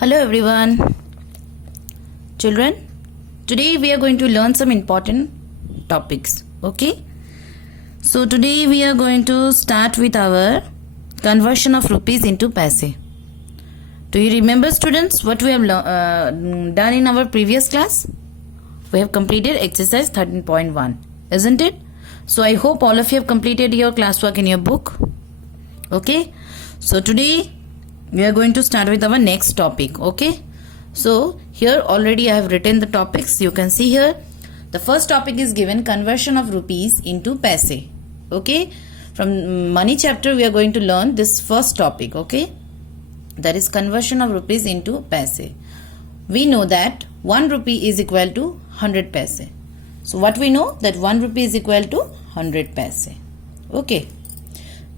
Hello everyone. Children, today we are going to learn some important topics. Okay? So today we are going to start with our conversion of rupees into paise. Do you remember, students, what we have done in our previous class? We have completed exercise 13.1, isn't it? So I hope all of you have completed your classwork in your book. Okay? So today we are going to start with our next topic. Okay? So here already I have written the topics. You can see here. The first topic is given conversion of rupees into paise. Okay? From money chapter we are going to learn this first topic. Okay? That is conversion of rupees into paise. We know that 1 rupee is equal to 100 paise. So what we know? That 1 rupee is equal to 100 paise. Okay?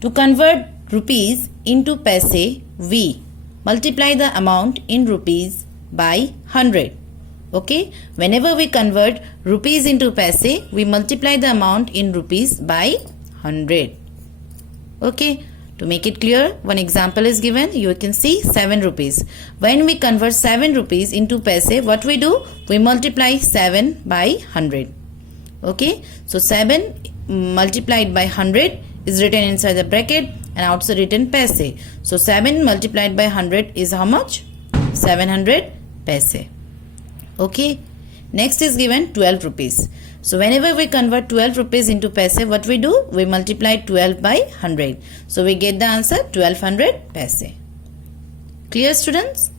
To convert rupees into paise, we multiply the amount in rupees by 100. Okay? Whenever we convert rupees into paise, we multiply the amount in rupees by 100. Okay? To make it clear, one example is given. You can see 7 rupees. When we convert 7 rupees into paise, what we do? We multiply 7 by 100. Okay? So 7 multiplied by 100 is written inside the bracket and outside written paise. So 7 multiplied by 100 is how much? 700 paise. Okay. Next is given 12 rupees. So whenever we convert 12 rupees into paise, what we do? We multiply 12 by 100. So we get the answer 1200 paise. Clear, students?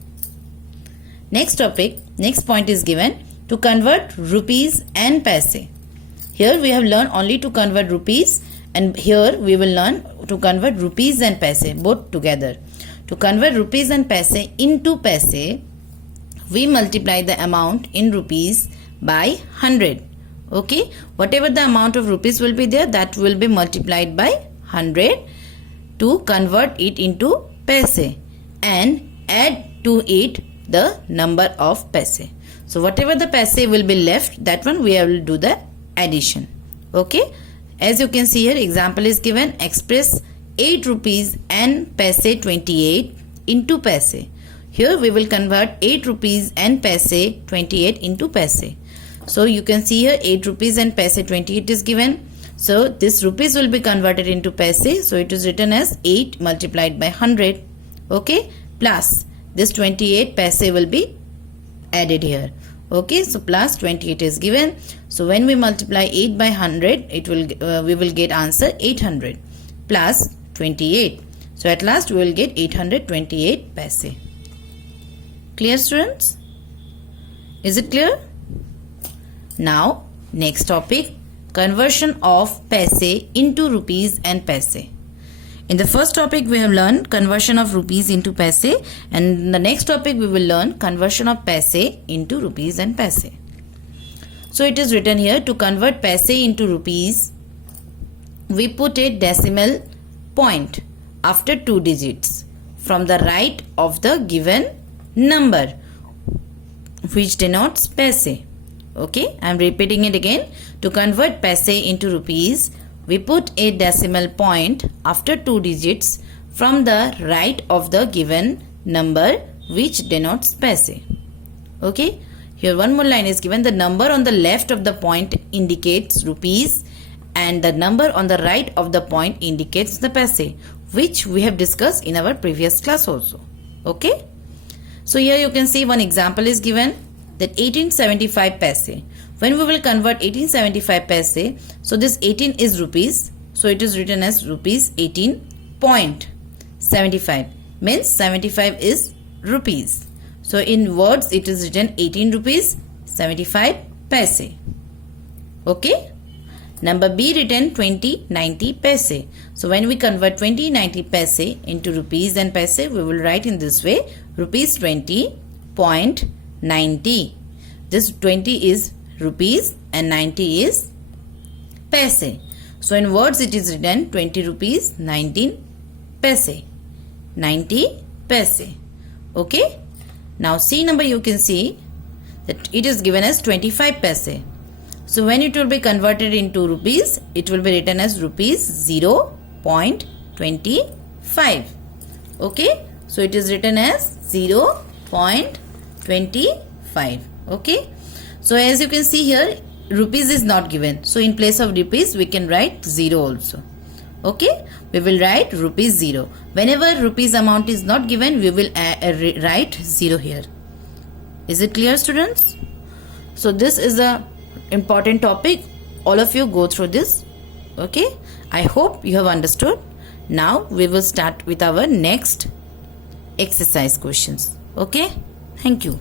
Next topic, next point is given to convert rupees and paise. Here we have learned only to convert rupees, and here we will learn to convert rupees and paise both together. To convert rupees and paise into paise, we multiply the amount in rupees by 100. Okay, whatever the amount of rupees will be there, that will be multiplied by 100 to convert it into paise and add to it the number of paise. So whatever the paise will be left, that one we will do the addition. Okay, as you can see here, example is given. Express 8 rupees and paise 28 into paise. Here we will convert 8 rupees and paise 28 into paise. So you can see here 8 rupees and paise 28 is given. So this rupees will be converted into paise. So it is written as 8 multiplied by 100. Okay, plus this 28 paise will be added here. Okay, so plus 28 is given. So when we multiply 8 by 100, it will we will get answer 800 plus 28. So at last we will get 828 paise. Clear, students? Is it clear? Now next topic, conversion of paise into rupees and paise. In the first topic we have learned conversion of rupees into paise, and in the next topic we will learn conversion of paise into rupees and paise. So it is written here, to convert paise into rupees, we put a decimal point after 2 digits from the right of the given number which denotes paise. Okay, I am repeating it again. To convert paise into rupees, we put a decimal point after 2 digits from the right of the given number which denotes paise. Okay, here one more line is given. The number on the left of the point indicates rupees and the number on the right of the point indicates the paise, which we have discussed in our previous class also. Okay, so here you can see one example is given, that 1875 paise. When we will convert 1875 paise, so this 18 is rupees, so it is written as rupees 18.75, means 75 is rupees. So in words it is written 18 rupees 75 paise. Okay. Number B written 2090 paise. So when we convert 2090 paise into rupees and paise, we will write in this way, rupees 20.90. This 20 is rupees and 90 is paise. So in words it is written 20 rupees 19 paise. 90 paise. Okay. Now C number you can see that it is given as 25 paise. So when it will be converted into rupees, it will be written as rupees 0.25. Okay. So it is written as 0.25 0.25. Okay. So as you can see here, rupees is not given. So in place of rupees, we can write 0 also. Okay. We will write rupees 0. Whenever rupees amount is not given, we will write 0 here. Is it clear, students? So this is a important topic. All of you go through this. Okay. I hope you have understood. Now we will start with our next exercise questions. Okay. Thank you.